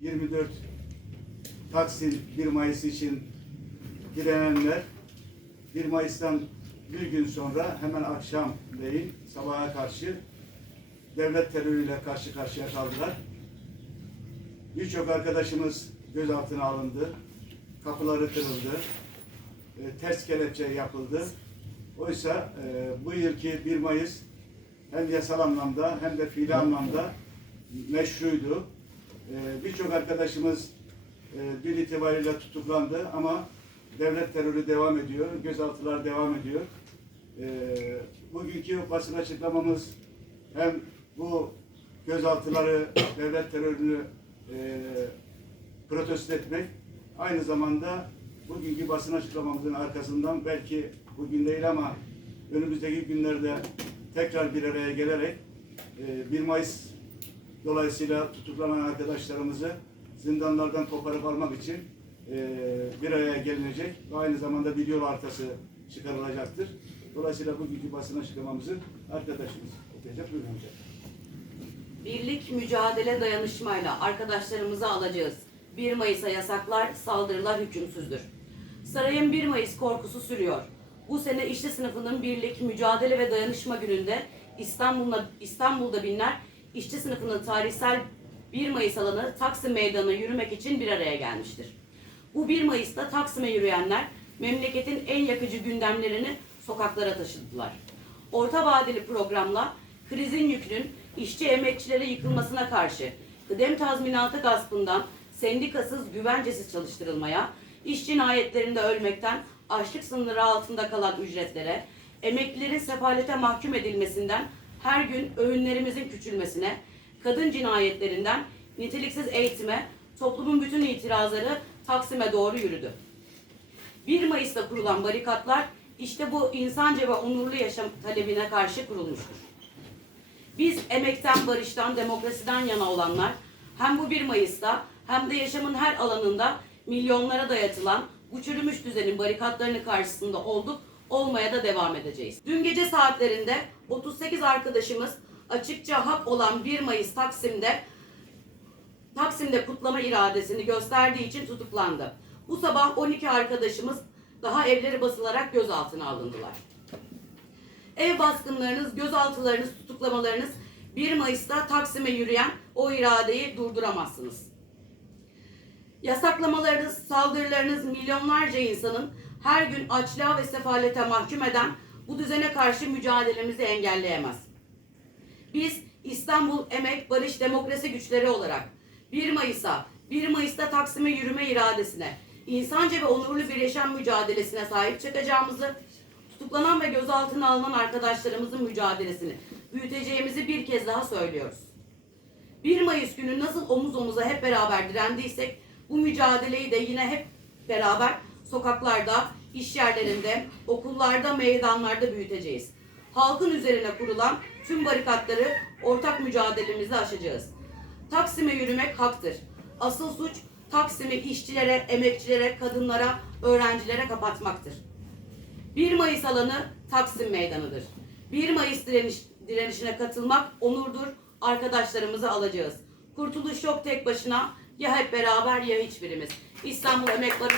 24 Taksim 1 Mayıs için direnenler 1 Mayıs'tan bir gün sonra hemen akşam değil sabaha karşı devlet terörüyle karşı karşıya kaldılar. Birçok arkadaşımız gözaltına alındı. Kapıları kırıldı. e, ters kelepçe yapıldı. Oysa e, bu yılki 1 Mayıs hem yasal anlamda hem de fiili anlamda meşruydu. E, Birçok arkadaşımız e, dün itibariyle tutuklandı ama devlet terörü devam ediyor, gözaltılar devam ediyor. E, bugünkü basın açıklamamız hem bu gözaltıları, devlet terörünü e, protesto etmek, aynı zamanda bugünkü basın açıklamamızın arkasından belki bugün değil ama önümüzdeki günlerde tekrar bir araya gelerek e, 1 Mayıs dolayısıyla tutuklanan arkadaşlarımızı zindanlardan koparıp almak için e, bir araya gelinecek ve aynı zamanda bir yol haritası çıkarılacaktır. Dolayısıyla bugünkü basın açıklamamızı arkadaşımız okuyacak. Buyurun hocam. Birlik, mücadele, dayanışmayla arkadaşlarımızı alacağız. 1 Mayıs'a yasaklar, saldırılar hükümsüzdür. Sarayın 1 Mayıs korkusu sürüyor. Bu sene işçi sınıfının birlik, mücadele ve dayanışma gününde İstanbul'da, İstanbul'da binler işçi sınıfının tarihsel 1 Mayıs alanı Taksim Meydanı'na yürümek için bir araya gelmiştir. Bu 1 Mayıs'ta Taksim'e yürüyenler memleketin en yakıcı gündemlerini sokaklara taşıdılar. Orta vadeli programla krizin yükünün işçi emekçilere yıkılmasına karşı kıdem tazminatı gaspından sendikasız güvencesiz çalıştırılmaya, iş cinayetlerinde ölmekten açlık sınırı altında kalan ücretlere, emeklilerin sefalete mahkum edilmesinden her gün öğünlerimizin küçülmesine, kadın cinayetlerinden niteliksiz eğitime, toplumun bütün itirazları Taksim'e doğru yürüdü. 1 Mayıs'ta kurulan barikatlar işte bu insanca ve onurlu yaşam talebine karşı kurulmuştur. Biz emekten, barıştan, demokrasiden yana olanlar hem bu 1 Mayıs'ta hem de yaşamın her alanında milyonlara dayatılan bu çürümüş düzenin barikatlarının karşısında olduk, olmaya da devam edeceğiz. Dün gece saatlerinde 38 arkadaşımız açıkça hak olan 1 Mayıs Taksim'de Taksim'de kutlama iradesini gösterdiği için tutuklandı. Bu sabah 12 arkadaşımız daha evleri basılarak gözaltına alındılar. Ev baskınlarınız, gözaltılarınız, tutuklamalarınız 1 Mayıs'ta Taksim'e yürüyen o iradeyi durduramazsınız. Yasaklamalarınız, saldırılarınız milyonlarca insanın her gün açlığa ve sefalete mahkum eden bu düzene karşı mücadelemizi engelleyemez. Biz İstanbul Emek Barış Demokrasi Güçleri olarak 1 Mayıs'a, 1 Mayıs'ta Taksim'e yürüme iradesine, insanca ve onurlu bir yaşam mücadelesine sahip çıkacağımızı, tutuklanan ve gözaltına alınan arkadaşlarımızın mücadelesini büyüteceğimizi bir kez daha söylüyoruz. 1 Mayıs günü nasıl omuz omuza hep beraber direndiysek bu mücadeleyi de yine hep beraber sokaklarda, iş yerlerinde, okullarda, meydanlarda büyüteceğiz. Halkın üzerine kurulan tüm barikatları ortak mücadelemizi aşacağız. Taksim'e yürümek haktır. Asıl suç Taksim'i işçilere, emekçilere, kadınlara, öğrencilere kapatmaktır. 1 Mayıs alanı Taksim Meydanı'dır. 1 Mayıs direniş, direnişine katılmak onurdur. Arkadaşlarımızı alacağız. Kurtuluş yok tek başına. Ya hep beraber ya hiçbirimiz. İstanbul Emek Barış